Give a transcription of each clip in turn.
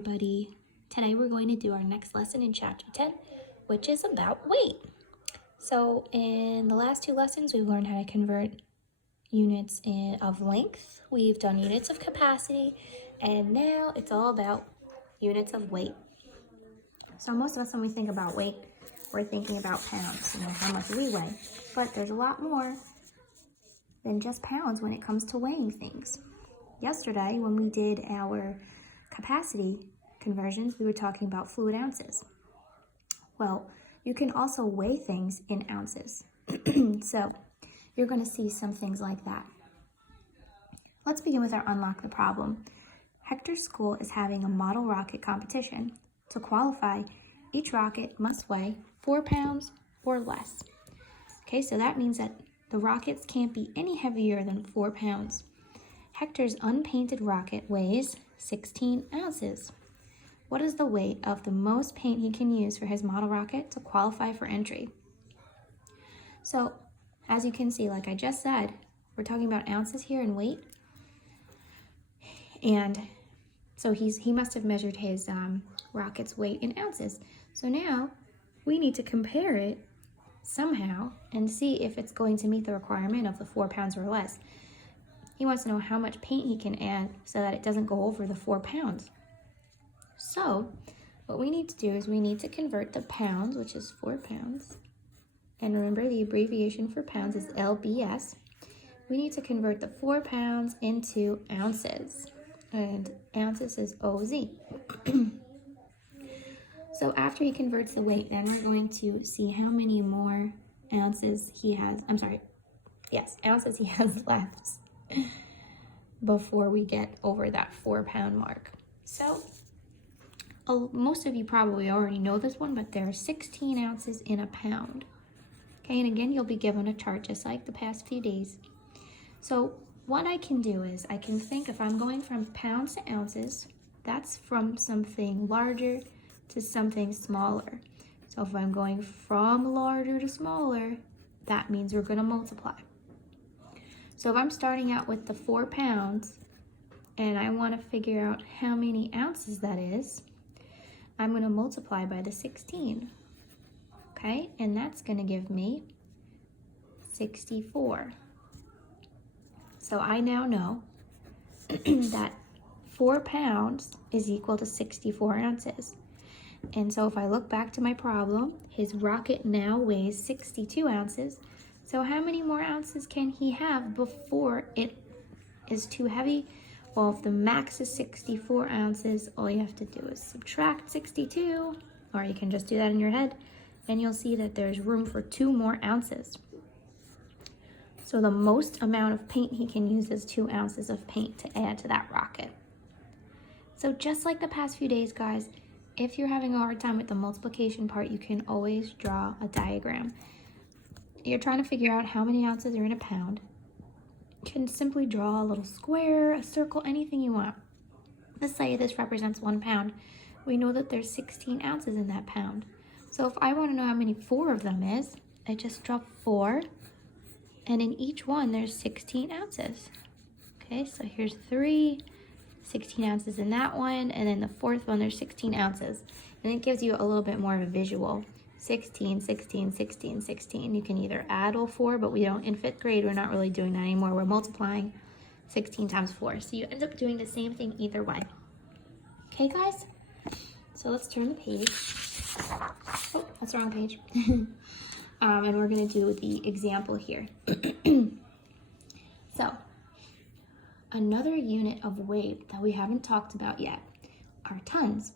everybody. Today we're going to do our next lesson in chapter 10, which is about weight. So in the last two lessons, we've learned how to convert units of length. We've done units of capacity, and now it's all about units of weight. So most of us, when we think about weight, we're thinking about pounds, how much we weigh. But there's a lot more than just pounds when it comes to weighing things. Yesterday, when we did our capacity conversions, we were talking about fluid ounces. Well, you can also weigh things in ounces. So you're going to see some things like that. Let's begin with our Unlock the Problem. Hector's school is having a model rocket competition. To qualify, each rocket must weigh 4 pounds or less. Okay, so that means that the rockets can't be any heavier than 4 pounds. Hector's unpainted rocket weighs 16 ounces. What is the weight of the most paint he can use for his model rocket to qualify for entry? So, as you can see, like I just said, we're talking about ounces here and weight. And so he must have measured his rocket's weight in ounces. So now we need to compare it somehow and see if it's going to meet the requirement of the 4 pounds or less. He wants to know how much paint he can add so that it doesn't go over the 4 pounds. So what we need to do is we need to convert the pounds, which is 4 pounds. And remember, the abbreviation for pounds is LBS. We need to convert the 4 pounds into ounces. And ounces is OZ. So after he converts the weight, then we're going to see how many more ounces he has. Ounces he has left before we get over that 4 pound mark. So most of you probably already know this one, but there are 16 ounces in a pound. Okay, and again, you'll be given a chart just like the past few days. So what I can do is I can think if I'm going from pounds to ounces, that's from something larger to something smaller. So if I'm going from larger to smaller, that means we're going to multiply. So if I'm starting out with the 4 pounds and I want to figure out how many ounces that is, I'm going to multiply by the 16. Okay, and that's going to give me 64. So I now know that 4 pounds is equal to 64 ounces. And so if I look back to my problem, his rocket now weighs 62 ounces. So how many more ounces can he have before it is too heavy? Well, if the max is 64 ounces, all you have to do is subtract 62, or you can just do that in your head, and you'll see that there's room for 2 more ounces. So the most amount of paint he can use is 2 ounces of paint to add to that rocket. So just like the past few days, guys, if you're having a hard time with the multiplication part, you can always draw a diagram. You're trying to figure out how many ounces are in a pound. You can simply draw a little square, a circle, anything you want. Let's say this represents 1 pound. We know that there's 16 ounces in that pound. So if I want to know how many 4 of them is, I just drop 4, and in each one there's 16 ounces. Okay, so here's 3, 16 ounces in that one, and then the 4th one there's 16 ounces. And it gives you a little bit more of a visual. 16, 16, 16, 16. You can either add all 4, but we don't, in 5th grade, we're not really doing that anymore. We're multiplying 16 times 4. So you end up doing the same thing either way. Okay, guys? So let's turn the page. Oh, that's the wrong page. And we're going to do the example here. So, another unit of weight that we haven't talked about yet are tons.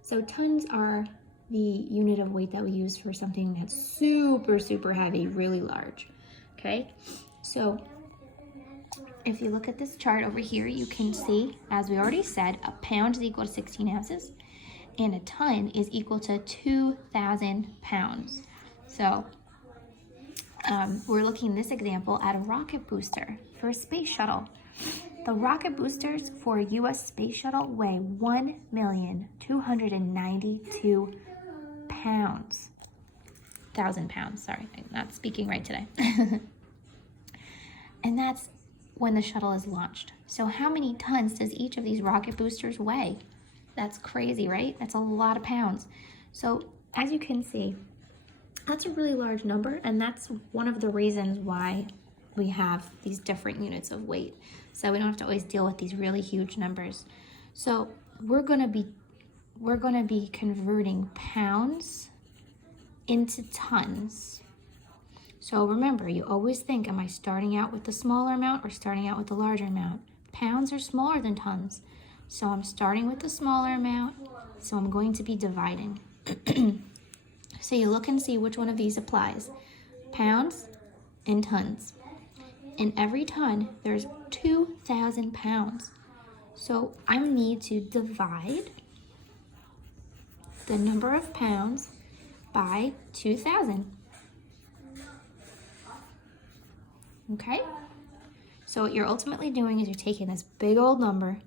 So tons are the unit of weight that we use for something that's super, super heavy, really large. Okay, so if you look at this chart over here, you can see, as we already said, a pound is equal to 16 ounces, and a ton is equal to 2,000 pounds. So we're looking in this example at a rocket booster for a space shuttle. The rocket boosters for a U.S. space shuttle weigh 1,292,000 pounds. Sorry, I'm not speaking right today. And that's when the shuttle is launched. So how many tons does each of these rocket boosters weigh? That's crazy, right? That's a lot of pounds. So as you can see, that's a really large number, and that's one of the reasons why we have these different units of weight. So we don't have to always deal with these really huge numbers. So we're gonna be converting pounds into tons. So remember, you always think, am I starting out with the smaller amount or starting out with the larger amount? Pounds are smaller than tons. So I'm starting with the smaller amount, so I'm going to be dividing. So you look and see which one of these applies. Pounds and tons. In every ton, there's 2,000 pounds. So I need to divide the number of pounds by 2,000. Okay? So what you're ultimately doing is you're taking this big old number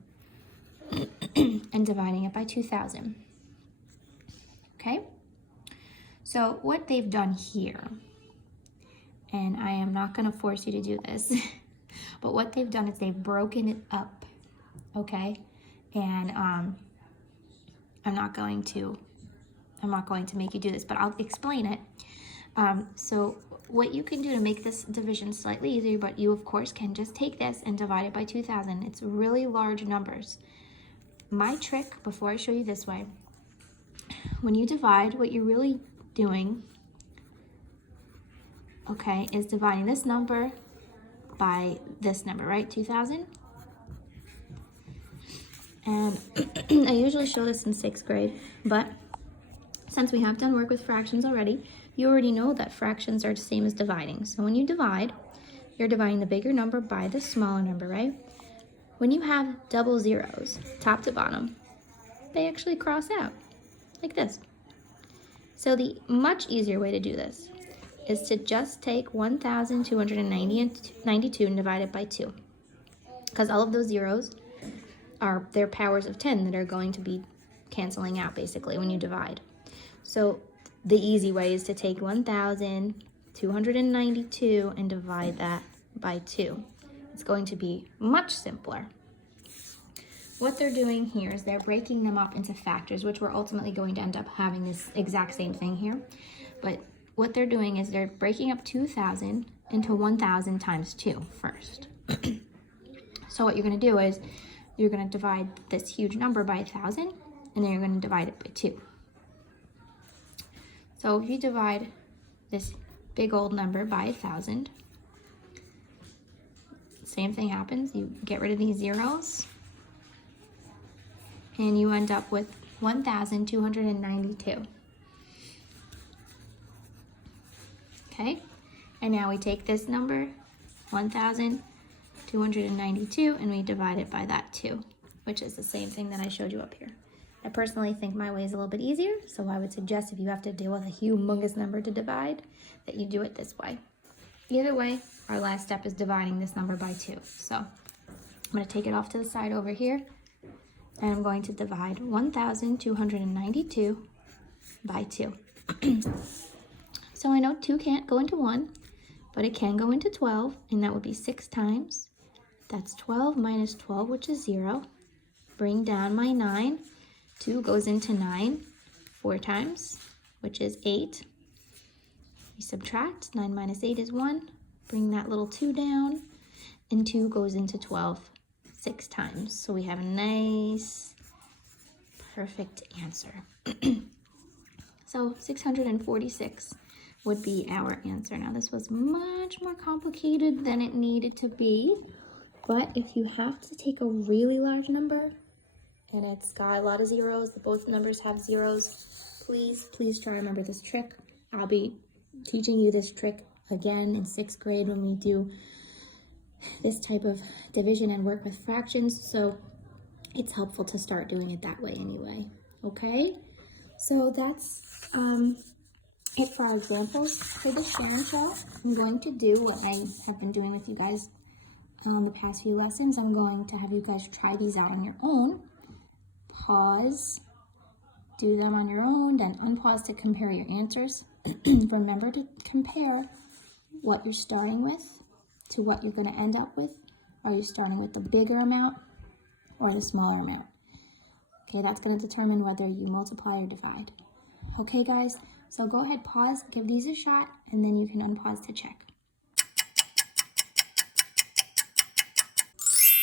and dividing it by 2,000. Okay? So what they've done here, and I am not going to force you to do this, but what they've done is they've broken it up, okay? And I'm not going to make you do this, but I'll explain it. So what you can do to make this division slightly easier, but you of course can just take this and divide it by 2,000. It's really large numbers. My trick, before I show you this way, when you divide, what you're really doing, okay, is dividing this number by this number, right? 2,000. And I usually show this in 6th grade, but since we have done work with fractions already, you already know that fractions are the same as dividing. So when you divide, you're dividing the bigger number by the smaller number, right? When you have double zeros, top to bottom, they actually cross out, like this. So the much easier way to do this is to just take 1,292 and divide it by 2. Because all of those zeros are their powers of 10 that are going to be canceling out basically when you divide. So the easy way is to take 1,292 and divide that by 2. It's going to be much simpler. What they're doing here is they're breaking them up into factors, which we're ultimately going to end up having this exact same thing here. But what they're doing is they're breaking up 2,000 into 1,000 times 2 first. So what you're going to do is you're going to divide this huge number by 1,000, and then you're going to divide it by 2. So if you divide this big old number by 1,000, same thing happens. You get rid of these zeros, and you end up with 1,292. Okay, and now we take this number, 1,292, and we divide it by that 2, which is the same thing that I showed you up here. I personally think my way is a little bit easier, so I would suggest if you have to deal with a humongous number to divide, that you do it this way. Either way, our last step is dividing this number by 2. So I'm going to take it off to the side over here, and I'm going to divide 1,292 by 2. So I know 2 can't go into 1, but it can go into 12, and that would be 6 times. That's 12 minus 12, which is 0. Bring down my 9. 2 goes into 9 4 times, which is 8. We subtract. 9 minus 8 is 1. Bring that little 2 down, and 2 goes into 12 6 times. So we have a nice, perfect answer. So 646 would be our answer. Now this was much more complicated than it needed to be, but if you have to take a really large number and it's got a lot of zeros, both numbers have zeros, please try to remember this trick. I'll be teaching you this trick again in 6th grade when we do this type of division and work with fractions, so it's helpful to start doing it that way anyway. Okay, so that's it for our examples. For the Sharon Show, I'm going to do what I have been doing with you guys the past few lessons. I'm going to have you guys try these out on your own. Pause, do them on your own, then unpause to compare your answers. Remember to compare what you're starting with to what you're going to end up with. Are you starting with the bigger amount or the smaller amount? Okay, that's going to determine whether you multiply or divide. Okay, guys, so go ahead, pause, give these a shot, and then you can unpause to check.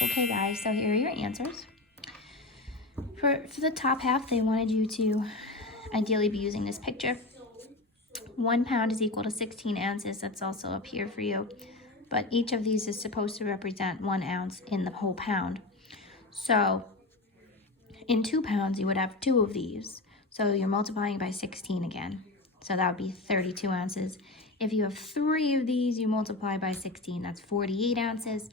Okay, guys, so here are your answers. For the top half, they wanted you to ideally be using this picture. 1 pound is equal to 16 ounces. That's also up here for you. But each of these is supposed to represent 1 ounce in the whole pound. So in 2 pounds, you would have 2 of these. So you're multiplying by 16 again. So that would be 32 ounces. If you have 3 of these, you multiply by 16. That's 48 ounces.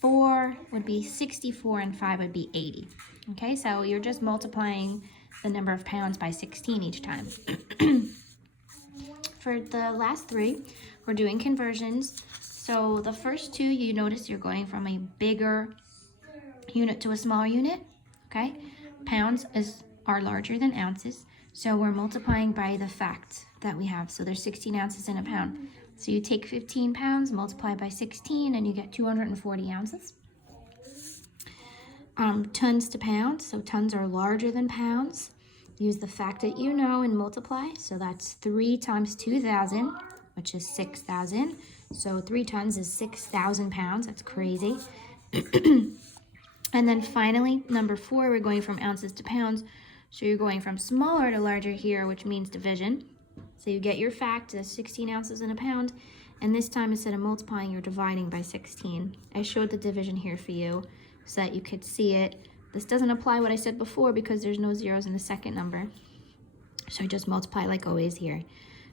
4 would be 64 and 5 would be 80. Okay, so you're just multiplying the number of pounds by 16 each time. For the last 3, we're doing conversions. So the first 2, you notice you're going from a bigger unit to a smaller unit. Okay, pounds are larger than ounces. So we're multiplying by the fact that we have. So there's 16 ounces in a pound. So you take 15 pounds, multiply by 16, and you get 240 ounces. Tons to pounds, so tons are larger than pounds. Use the fact that you know and multiply. So that's 3 times 2,000, which is 6,000. So 3 tons is 6,000 pounds. That's crazy. And then finally, number 4, we're going from ounces to pounds. So you're going from smaller to larger here, which means division. So you get your fact as 16 ounces in a pound. And this time, instead of multiplying, you're dividing by 16. I showed the division here for you so that you could see it. This doesn't apply what I said before because there's no zeros in the second number. So just multiply like always here.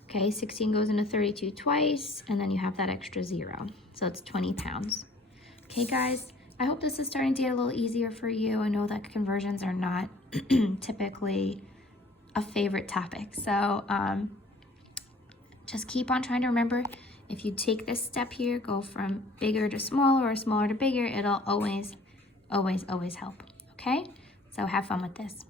Okay, 16 goes into 32 twice, and then you have that extra 0. So it's 20 pounds. Okay, guys, I hope this is starting to get a little easier for you. I know that conversions are not typically a favorite topic. So just keep on trying to remember, if you take this step here, go from bigger to smaller or smaller to bigger, it'll always, always, always help. Okay? So have fun with this.